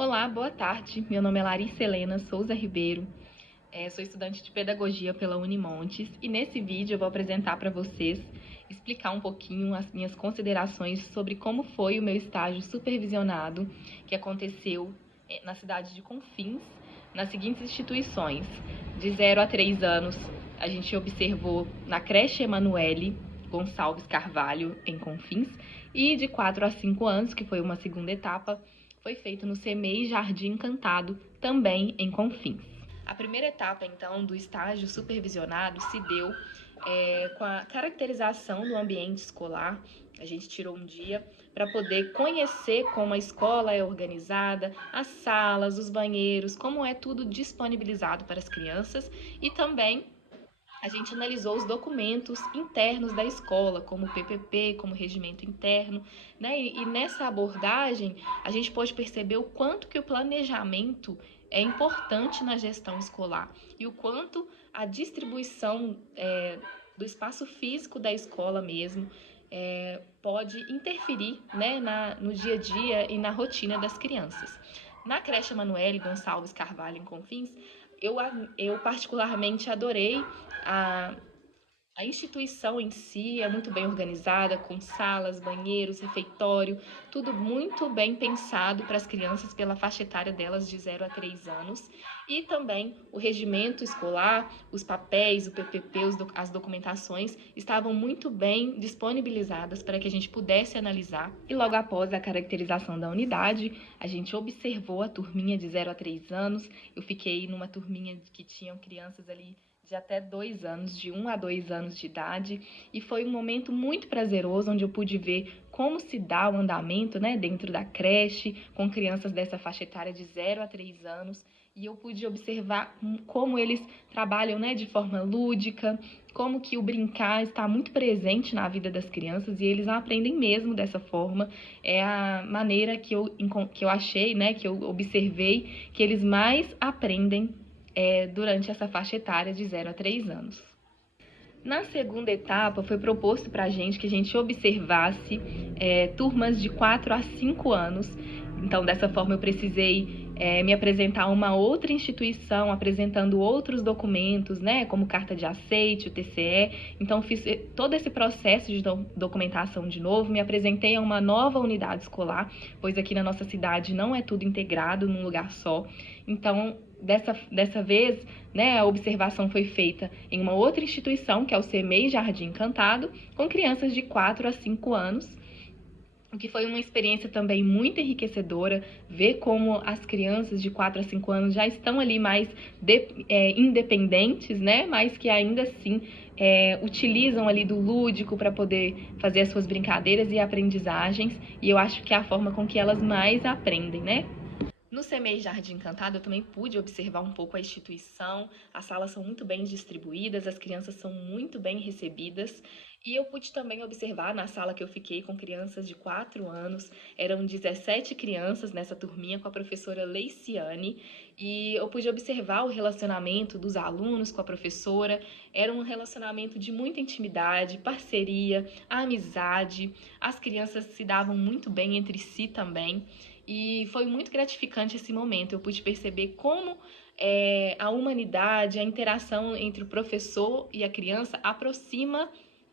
Olá, boa tarde. Meu nome é Larissa Helena Souza Ribeiro. Sou estudante de Pedagogia pela Unimontes e nesse vídeo eu vou apresentar para vocês, explicar um pouquinho as minhas considerações sobre como foi o meu estágio supervisionado que aconteceu na cidade de Confins, nas seguintes instituições. De 0 a 3 anos, a gente observou na creche Emanuele Gonçalves Carvalho, em Confins, e de 4 a 5 anos, que foi uma segunda etapa, foi feito no CEMEI Jardim Encantado, também em Confins. A primeira etapa, então, do estágio supervisionado se deu com a caracterização do ambiente escolar. A gente tirou um dia para poder conhecer como a escola é organizada, as salas, os banheiros, como é tudo disponibilizado para as crianças e também a gente analisou os documentos internos da escola, como o PPP, como o regimento interno, né? E nessa abordagem, a gente pode perceber o quanto que o planejamento é importante na gestão escolar e o quanto a distribuição do espaço físico da escola mesmo pode interferir, né, no dia a dia e na rotina das crianças. Na creche Emanuele Gonçalves Carvalho, em Confins, eu particularmente adorei a, a instituição em si, é muito bem organizada, com salas, banheiros, refeitório, tudo muito bem pensado para as crianças pela faixa etária delas de 0 a 3 anos. E também o regimento escolar, os papéis, o PPP, as documentações estavam muito bem disponibilizadas para que a gente pudesse analisar. E logo após a caracterização da unidade, a gente observou a turminha de 0 a 3 anos. Eu fiquei numa turminha que tinham crianças ali de até 2 anos, de 1 a 2 anos de idade, e foi um momento muito prazeroso, onde eu pude ver como se dá o andamento, né, dentro da creche, com crianças dessa faixa etária de 0 a 3 anos, e eu pude observar como eles trabalham, né, de forma lúdica, como que o brincar está muito presente na vida das crianças, e eles aprendem mesmo dessa forma. É a maneira que eu achei, né, que eu observei, que eles mais aprendem durante essa faixa etária de 0 a 3 anos. Na segunda etapa, foi proposto para a gente que a gente observasse turmas de 4 a 5 anos. Então, dessa forma, eu precisei me apresentar a uma outra instituição, apresentando outros documentos, né, como carta de aceite, o TCE. Então, fiz todo esse processo de documentação de novo, me apresentei a uma nova unidade escolar, pois aqui na nossa cidade não é tudo integrado num lugar só. Então, dessa vez, né, a observação foi feita em uma outra instituição, que é o CEMEI Jardim Encantado, com crianças de 4 a 5 anos, o que foi uma experiência também muito enriquecedora, ver como as crianças de 4 a 5 anos já estão ali mais independentes, né, mas que ainda assim utilizam ali do lúdico para poder fazer as suas brincadeiras e aprendizagens, e eu acho que é a forma com que elas mais aprendem, né? No CEMEI Jardim Encantado, eu também pude observar um pouco a instituição. As salas são muito bem distribuídas, as crianças são muito bem recebidas. E eu pude também observar na sala que eu fiquei com crianças de 4 anos, eram 17 crianças nessa turminha com a professora Leiciane, e eu pude observar o relacionamento dos alunos com a professora. Era um relacionamento de muita intimidade, parceria, amizade. As crianças se davam muito bem entre si também. E foi muito gratificante esse momento. Eu pude perceber como a humanidade, a interação entre o professor e a criança aproxima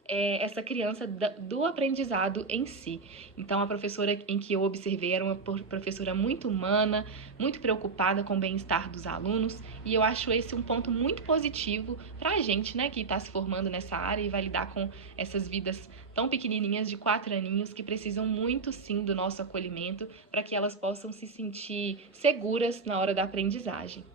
essa criança do aprendizado em si. Então, a professora em que eu observei era uma professora muito humana, muito preocupada com o bem-estar dos alunos, e eu acho esse um ponto muito positivo para a gente, né, que está se formando nessa área e vai lidar com essas vidas tão pequenininhas de 4 aninhos que precisam muito, sim, do nosso acolhimento para que elas possam se sentir seguras na hora da aprendizagem.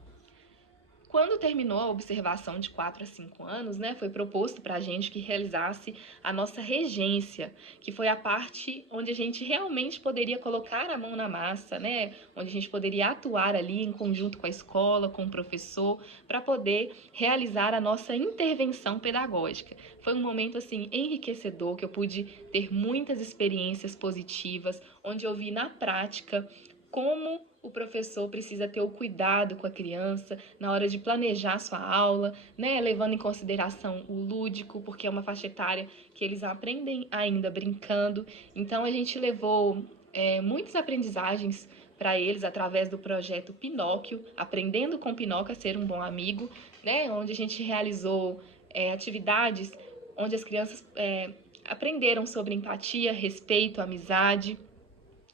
Quando terminou a observação de 4 a 5 anos, né, foi proposto para a gente que realizasse a nossa regência, que foi a parte onde a gente realmente poderia colocar a mão na massa, né, onde a gente poderia atuar ali em conjunto com a escola, com o professor, para poder realizar a nossa intervenção pedagógica. Foi um momento assim enriquecedor, que eu pude ter muitas experiências positivas, onde eu vi na prática como o professor precisa ter o cuidado com a criança na hora de planejar sua aula, né, levando em consideração o lúdico, porque é uma faixa etária que eles aprendem ainda brincando. Então, a gente levou muitas aprendizagens para eles através do projeto Pinóquio, Aprendendo com Pinóquio a Ser um Bom Amigo, né? Onde a gente realizou atividades onde as crianças aprenderam sobre empatia, respeito, amizade.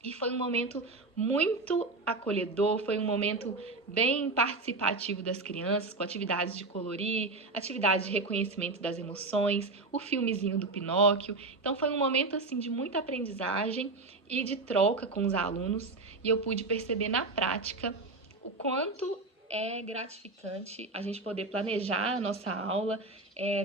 E foi um momento muito acolhedor, foi um momento bem participativo das crianças, com atividades de colorir, atividades de reconhecimento das emoções, o filmezinho do Pinóquio. Então foi um momento assim de muita aprendizagem e de troca com os alunos, e eu pude perceber na prática o quanto é gratificante a gente poder planejar a nossa aula,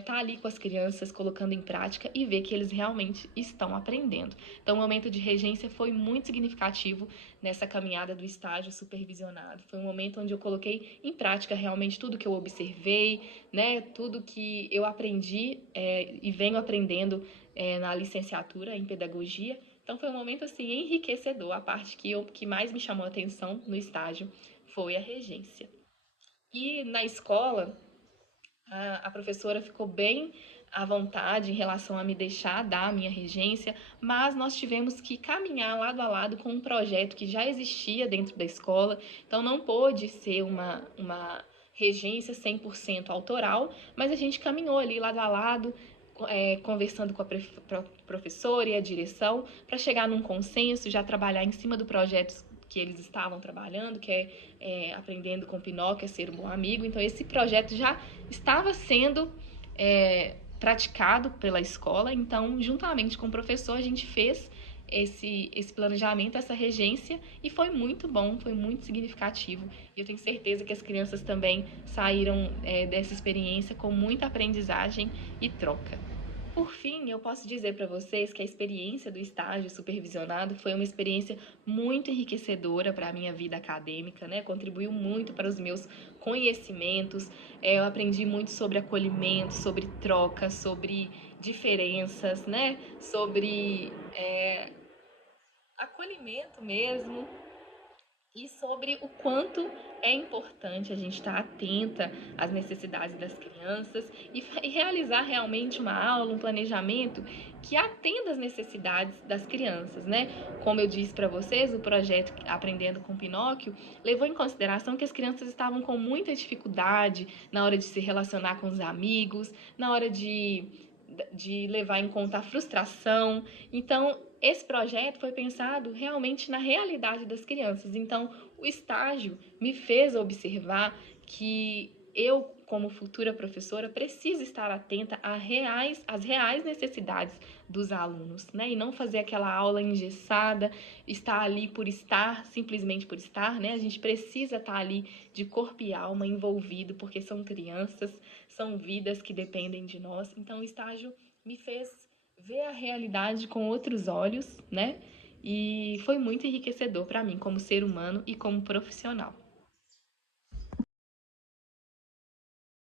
tá ali com as crianças, colocando em prática e ver que eles realmente estão aprendendo. Então, o momento de regência foi muito significativo nessa caminhada do estágio supervisionado. Foi um momento onde eu coloquei em prática realmente tudo que eu observei, né, tudo que eu aprendi e venho aprendendo na licenciatura em pedagogia. Então, foi um momento assim enriquecedor. A parte que mais me chamou a atenção no estágio foi a regência. E na escola, a professora ficou bem à vontade em relação a me deixar dar a minha regência, mas nós tivemos que caminhar lado a lado com um projeto que já existia dentro da escola, então não pôde ser uma regência 100% autoral, mas a gente caminhou ali lado a lado, conversando com a professora e a direção, para chegar num consenso, já trabalhar em cima do projeto que eles estavam trabalhando, que Aprendendo com Pinóquio a Ser um Bom Amigo. Então, esse projeto já estava sendo praticado pela escola. Então, juntamente com o professor, a gente fez esse planejamento, essa regência, e foi muito bom, foi muito significativo. E eu tenho certeza que as crianças também saíram dessa experiência com muita aprendizagem e troca. Por fim, eu posso dizer para vocês que a experiência do estágio supervisionado foi uma experiência muito enriquecedora para a minha vida acadêmica, né? Contribuiu muito para os meus conhecimentos. Eu aprendi muito sobre acolhimento, sobre troca, sobre diferenças, né? Sobre acolhimento mesmo, e sobre o quanto é importante a gente estar atenta às necessidades das crianças e realizar realmente uma aula, um planejamento que atenda às necessidades das crianças, né? Como eu disse para vocês, o projeto Aprendendo com Pinóquio levou em consideração que as crianças estavam com muita dificuldade na hora de se relacionar com os amigos, na hora de levar em conta a frustração. Então, esse projeto foi pensado realmente na realidade das crianças. Então, o estágio me fez observar que eu, como futura professora, preciso estar atenta às reais necessidades dos alunos, né? E não fazer aquela aula engessada, estar ali por estar, simplesmente por estar, né? A gente precisa estar ali de corpo e alma envolvido, porque são crianças, são vidas que dependem de nós. Então, o estágio me fez ver a realidade com outros olhos, né? E foi muito enriquecedor para mim como ser humano e como profissional.